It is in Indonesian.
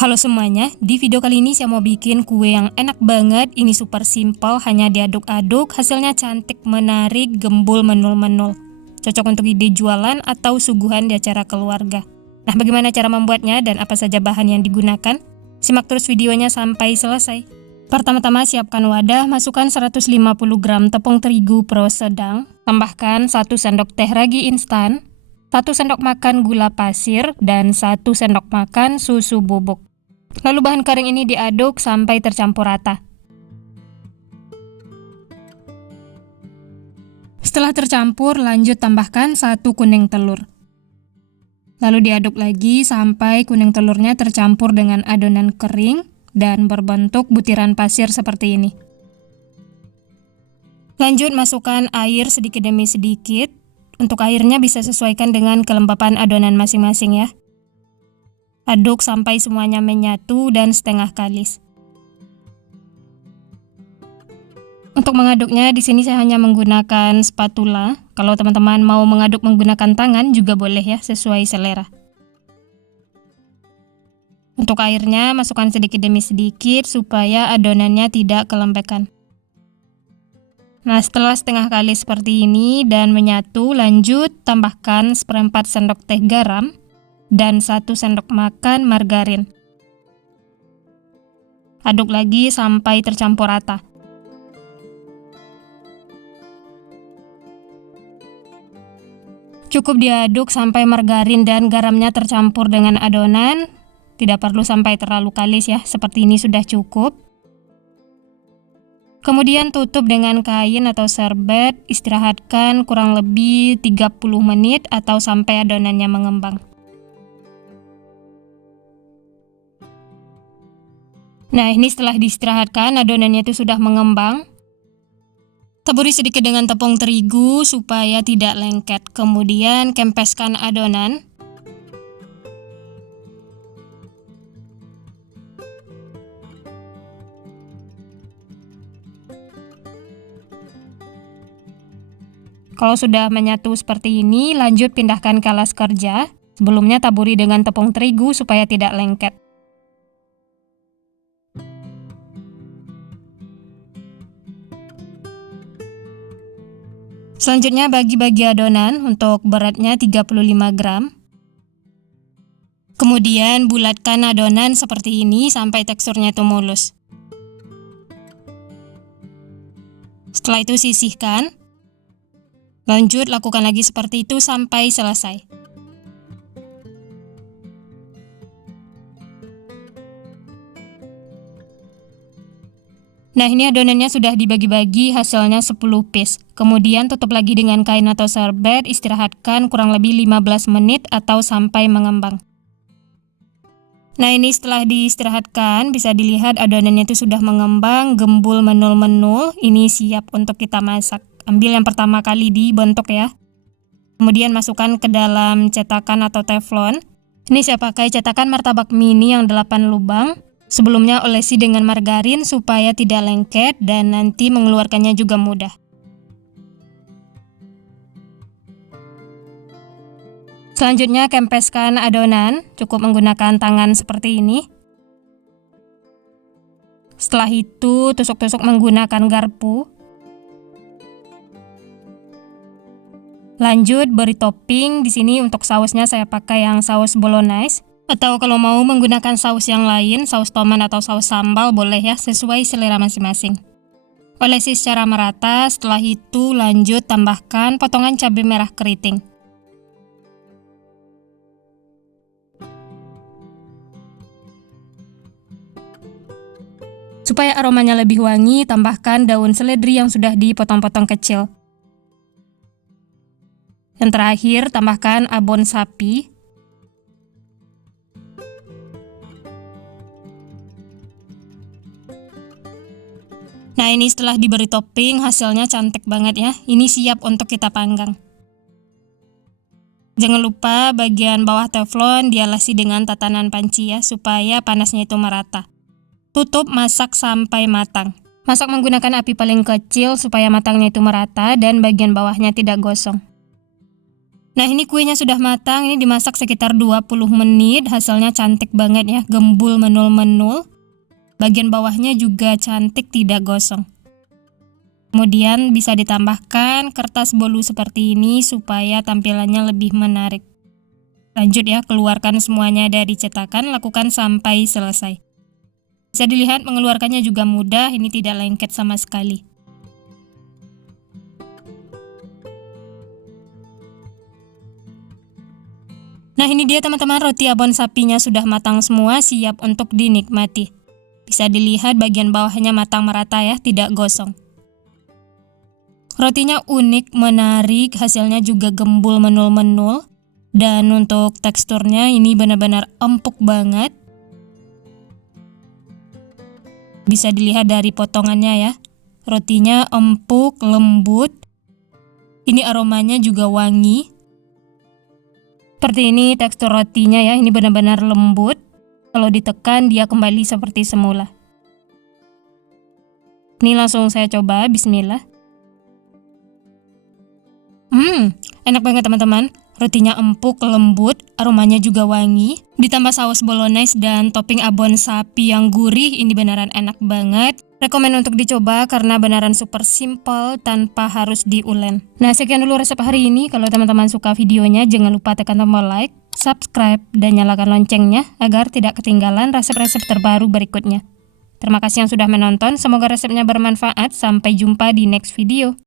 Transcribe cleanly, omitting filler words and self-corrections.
Halo semuanya, di video kali ini saya mau bikin kue yang enak banget. Ini super simple, hanya diaduk-aduk, hasilnya cantik, menarik, gembul, menul-menul. Cocok untuk ide jualan atau suguhan di acara keluarga. Nah, bagaimana cara membuatnya dan apa saja bahan yang digunakan? Simak terus videonya sampai selesai. Pertama-tama siapkan wadah, masukkan 150 gram tepung terigu pro sedang, tambahkan 1 sendok teh ragi instan, 1 sendok makan gula pasir, dan 1 sendok makan susu bubuk. Lalu bahan kering ini diaduk sampai tercampur rata. Setelah tercampur, lanjut tambahkan 1 kuning telur. Lalu diaduk lagi sampai kuning telurnya tercampur dengan adonan kering dan berbentuk butiran pasir seperti ini. Lanjut masukkan air sedikit demi sedikit. Untuk airnya bisa sesuaikan dengan kelembapan adonan masing-masing ya. Aduk sampai semuanya menyatu dan setengah kalis. Untuk mengaduknya di sini saya hanya menggunakan spatula. Kalau teman-teman mau mengaduk menggunakan tangan juga boleh ya, sesuai selera. Untuk airnya masukkan sedikit demi sedikit supaya adonannya tidak kelembekan. Nah, setelah setengah kali seperti ini dan menyatu, lanjut tambahkan 1/4 sendok teh garam dan 1 sendok makan margarin. Aduk lagi sampai tercampur rata. Cukup diaduk sampai margarin dan garamnya tercampur dengan adonan. Tidak perlu sampai terlalu kalis ya, seperti ini sudah cukup. Kemudian tutup dengan kain atau serbet, istirahatkan kurang lebih 30 menit atau sampai adonannya mengembang. Nah, ini setelah diistirahatkan, adonannya itu sudah mengembang. Taburi sedikit dengan tepung terigu supaya tidak lengket. Kemudian kempeskan adonan. Kalau sudah menyatu seperti ini, lanjut pindahkan ke alas kerja. Sebelumnya taburi dengan tepung terigu supaya tidak lengket. Selanjutnya bagi-bagi adonan untuk beratnya 35 gram. Kemudian bulatkan adonan seperti ini sampai teksturnya itu mulus. Setelah itu sisihkan. Lanjut lakukan lagi seperti itu sampai selesai. Nah, ini adonannya sudah dibagi-bagi, hasilnya 10 piece. Kemudian tutup lagi dengan kain atau serbet, istirahatkan kurang lebih 15 menit atau sampai mengembang. Nah, ini setelah diistirahatkan, bisa dilihat adonannya itu sudah mengembang, gembul, menul-menul. Ini siap untuk kita masak. Ambil yang pertama kali dibentuk ya. Kemudian masukkan ke dalam cetakan atau teflon. Ini saya pakai cetakan martabak mini yang 8 lubang. Sebelumnya olesi dengan margarin supaya tidak lengket dan nanti mengeluarkannya juga mudah. Selanjutnya kempeskan adonan, cukup menggunakan tangan seperti ini. Setelah itu tusuk-tusuk menggunakan garpu. Lanjut beri topping. Di sini untuk sausnya saya pakai yang saus bolognese. Atau kalau mau menggunakan saus yang lain, saus tomat atau saus sambal boleh ya, sesuai selera masing-masing. Olesi secara merata, setelah itu lanjut tambahkan potongan cabai merah keriting. Supaya aromanya lebih wangi, tambahkan daun seledri yang sudah dipotong-potong kecil. Yang terakhir, tambahkan abon sapi. Nah, ini setelah diberi topping, hasilnya cantik banget ya. Ini siap untuk kita panggang. Jangan lupa bagian bawah teflon dialasi dengan tatanan panci ya, supaya panasnya itu merata. Tutup, masak sampai matang. Masak menggunakan api paling kecil supaya matangnya itu merata dan bagian bawahnya tidak gosong. Nah, ini kuenya sudah matang, ini dimasak sekitar 20 menit, hasilnya cantik banget ya, gembul menul-menul. Bagian bawahnya juga cantik, tidak gosong. Kemudian bisa ditambahkan kertas bolu seperti ini supaya tampilannya lebih menarik. Lanjut ya, keluarkan semuanya dari cetakan, lakukan sampai selesai. Bisa dilihat mengeluarkannya juga mudah, ini tidak lengket sama sekali. Nah, ini dia teman-teman, roti abon sapinya sudah matang semua, siap untuk dinikmati. Bisa dilihat bagian bawahnya matang merata ya, tidak gosong. Rotinya unik, menarik, hasilnya juga gembul menul-menul. Dan untuk teksturnya ini benar-benar empuk banget. Bisa dilihat dari potongannya ya. Rotinya empuk, lembut. Ini aromanya juga wangi. Seperti ini tekstur rotinya ya, ini benar-benar lembut. Kalau ditekan dia kembali seperti semula. Ini langsung saya coba, bismillah. Enak banget teman-teman. Rotinya empuk, lembut, aromanya juga wangi. Ditambah saus bolognese dan topping abon sapi yang gurih, ini beneran enak banget. Rekomen untuk dicoba karena beneran super simple tanpa harus diulen. Nah, sekian dulu resep hari ini. Kalau teman-teman suka videonya, jangan lupa tekan tombol like, subscribe, dan nyalakan loncengnya agar tidak ketinggalan resep-resep terbaru berikutnya. Terima kasih yang sudah menonton, semoga resepnya bermanfaat. Sampai jumpa di next video.